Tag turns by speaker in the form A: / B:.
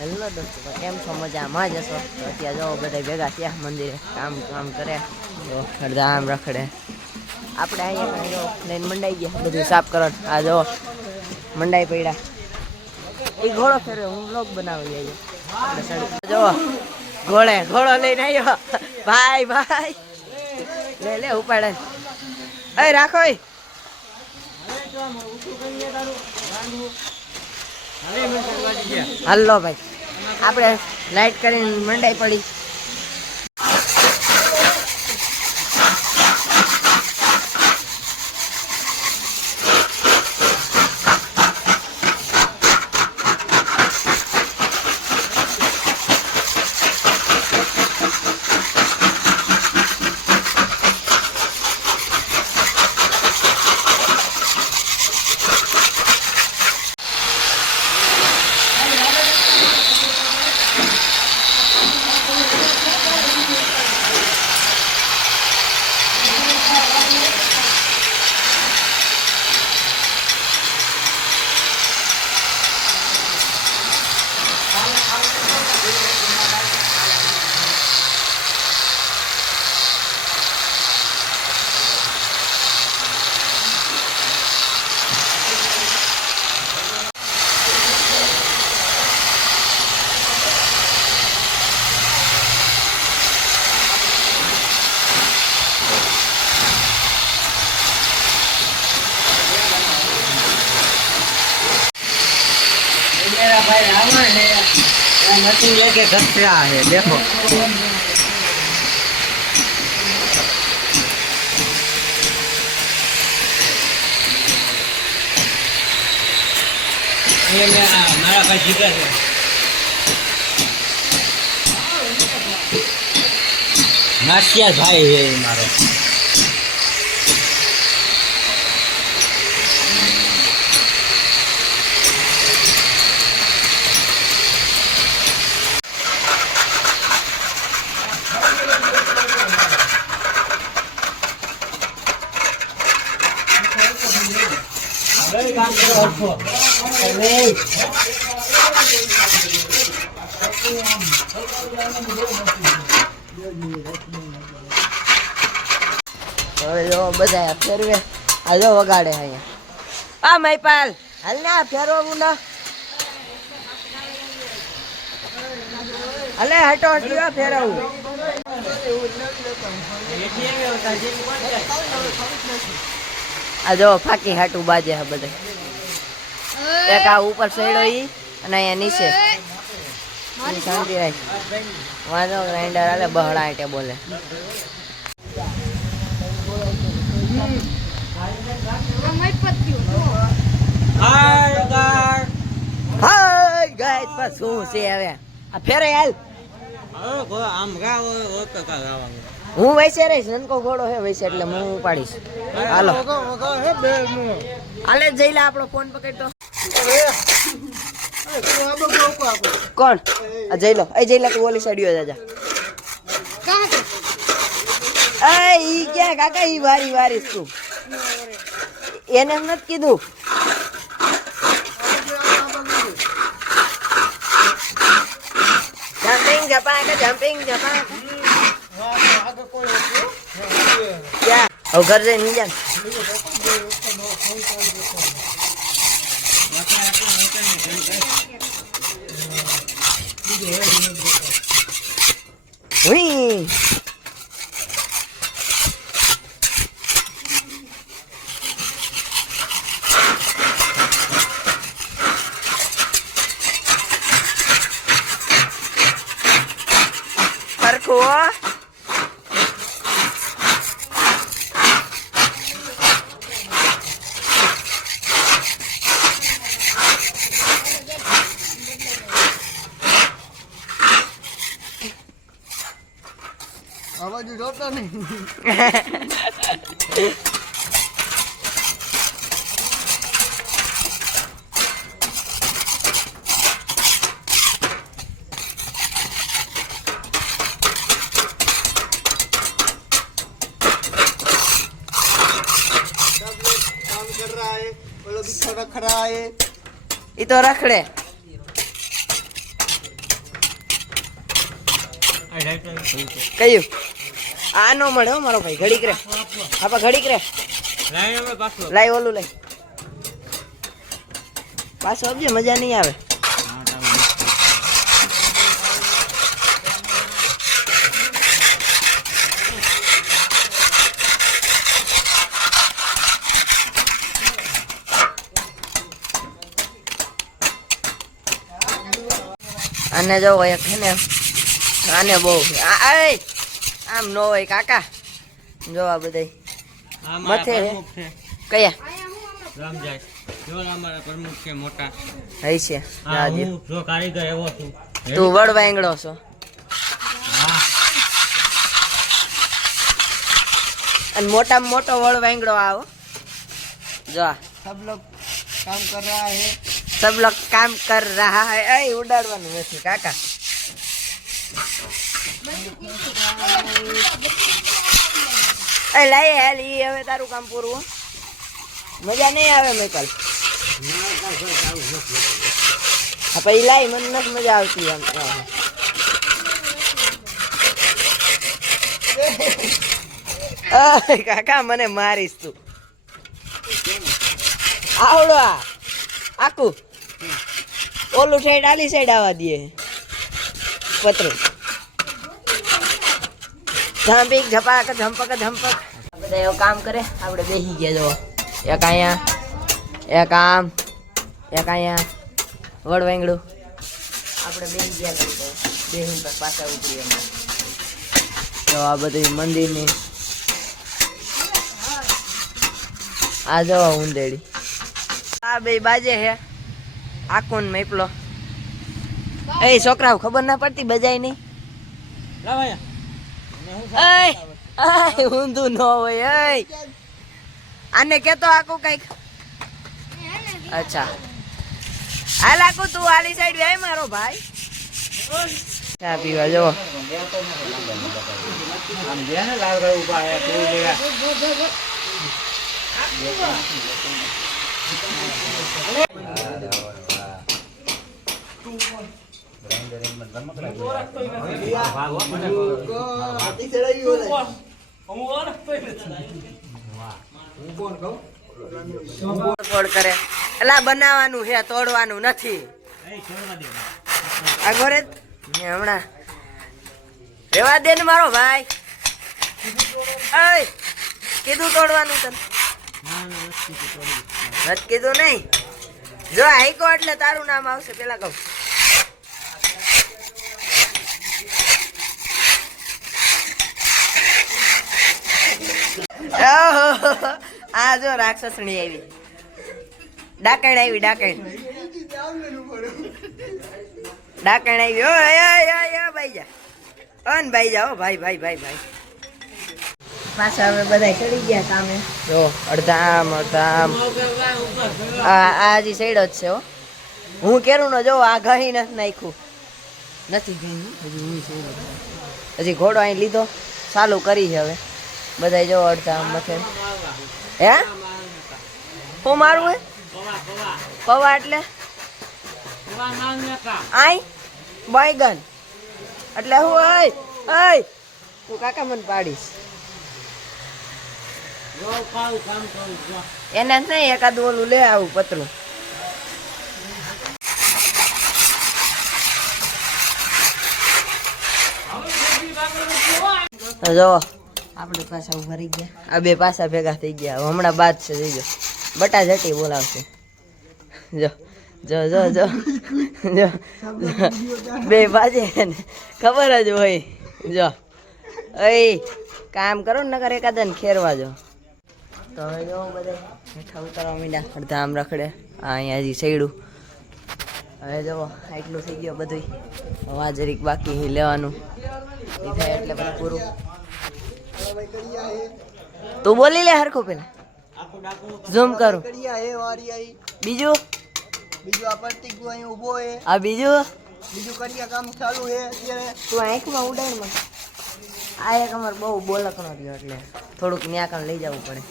A: Hello દોસ્તો કેમ છો? મજામાં જશો તો અત્યારે જો બધા ભેગા થયા મંદિરે, કામ કામ કરે. તો અડધા રખડે. આપણે અહીંયા જો લઈને મંડાઈ ગયા, બધું સાફ કરો આ જો મંડાઈ પડ્યા. એ ઘોડો ફેરવે, હું બ્લોગ બનાવી લેજો જો, ઘોડે, ઘોડો લઈને આવ્યો ભાઈ ભાઈ. લે લે, ઉપાડે. એ રાખો એ ભાઈ. આપણે લાઈટ કરીને મંડાઈ પડી.
B: वो मशीन लेके घर से आया है देखो ये मेरा हमारा भाई जिगर है નાસિયા ભાઈ છે એ મારો
A: હવે જો બધા ફેરવે. આ જો વગાડે અહીંયા. આ મહીપાલ હાલ ને આ ફેરવો ના. અલે હટો હટી આ આ જો ફાકી હાટું બાજે હા બધા. એક આ ઉપર સડ્યો ઈ અને અહીંયા નીચે. શાંતિ રહે વાંધો ગ્રાઇન્ડર હાલે બહળા આટે બોલે
B: હાય, ગાય
A: પર શું છે હવે? આ ફેરે હાલ.
B: આમ ગાવ ગાવાનું.
A: હું વૈસે રહીશ નનકો ઘોડો હે વૈસે એટલે હું ઉપાડીશ. હાલો. હાલે જઈ લે આપણો ફોન પકડતો. કોણ? આ જઈ લો. એ જઈ લો તું ઓલી સાઈડ જાજા એ ઈ ક્યાં કાકા? ઈ વારી વારી તું એને એમ નથી કીધું. જમ્પિંગ જપાકા જમ્પિંગ જપાક ક્યાં? હવે ઘર જઈને જા હુઈ
C: também. E
A: tô na clé. Caiu. આ નો મળે હો મારો ભાઈ. ઘડીક રે. આપા ઘડીક રે. લાઈ ઓલું લઈ. પાછો આપજે મજા નહીં આવે. આને જો એક છે ને આને બહુ આ! આમ નો હોય કાકા. જોવા આ બધા મથે કયા?
B: રામજાય. છે મોટા.
A: હઈ છે.
B: હું
A: તું વડવાંગડો છો. અને મોટા મોટો વડવાંગડો આવો. જો
B: સબ કામ કર
A: રહા હે. કામ કર રહા હે. એ ઉડાડવાનું નથી કાકા. એ લઈ હેલ ઈ હવે તારું કામ પૂરું મજા નહીં આવે મેકલ હા, પછી લાઈ મને નથી મજા આવતી એમ કાકા, મને મારીશ તું. આવડો આ. આખું. ઓલું સાઈડ આલી સાઈડ આવવા દે. પતરું. ઝાંપીક ઝપાક ઝંપક ઝંપક બધા એવું કામ કરે આપણે બેસી ગયા જો એક અહીંયા એક આમ એક અહીંયા વડવાંગડું આપણે બેસી ગયા બેસીને પછી પાછા ઉતરીએ અમે. જો આ બધી મંદિરની આ જો ઊંધેડી આ બે બાજે હે આકોન મેપલો. એ છોકરાઓ ખબર ના પડતી બજાય નહીં. એય આય ઊંધું ન હોય, એય. આને કેતો આખું કંઈક. અચ્છા. હાલ આકુ તું આલી સાઈડ વ્યાય મારો ભાઈ. ચા પીવા જો
B: Thank જે
A: કરે એલા બનાવવાનું છે તોડવાનું નથી ને હમણાં રેવા દે ને મારો ભાઈ કીધું તોડવાનું તને નથી કીધું નહીં જો હાઈકો એટલે તારું નામ આવશે પેલા કહું આ જો રાક્ષસણી આવી. ડાકણ આવી ડાકણ. ડાકણ આવી. ઓ ભાઈ જા. અન ભાઈ જા ભાઈ ભાઈ ભાઈ ભાઈ. પાછા હવે બધા ચડી ગયા કામે. જો અડધામ અડધામ. અડધા આ આ હજી સાઈડ જ છે હો. હું કેરું ન જો આ ઘહી નથી નાખ્યું. નથી ઘહી. હજી હું ઘોડો અહીં લીધો. ચાલુ કરી છે હવે. બધા જો અડધા આમ હે? હું મારું હે? પવા એટલે? આઈ બાયગન એટલે હું ઓય ઓય હું કાકા મને પાડીશ. એને જ નહીં, એકાદ ઓલું લે આવું પતરું તો જો આપણે પાછા ઊભા ગયા. આ બે પાછા ભેગા થઈ ગયા. હમણાં બાદ છે જોજો બટા જટી બોલાવશે. જો જો જો જો. જો. બે બાજે ખબર જ હોય. જો. અય કામ કરો ને નકર એકાદને ખેરવા જો. તો હવે જો બધા મીઠા ઉતારવા માંડ્યા. અડધા રખડે. આ અહીંયા હજી સૈડું. હવે જો એટલું થઈ ગયું બધું હવે જરીક બાકી લેવાનું. એ થાય એટલે બધું પૂરું. તું બોલી લે હરખું પેલા. ઝૂમ કરો.
C: હે વારી આઈ
A: બીજું?
C: બીજું આ પ્રતિક અહીં ઊભો હે
A: આ બીજું
C: બીજું કરિયા કામ ચાલુ હે અત્યારે
A: તું આંખમાં ઉડાડ મને. આ એક અમારે બહુ બોલકનો રહ્યો એટલે થોડુંક ન્યાકણ લઈ જવું પડે.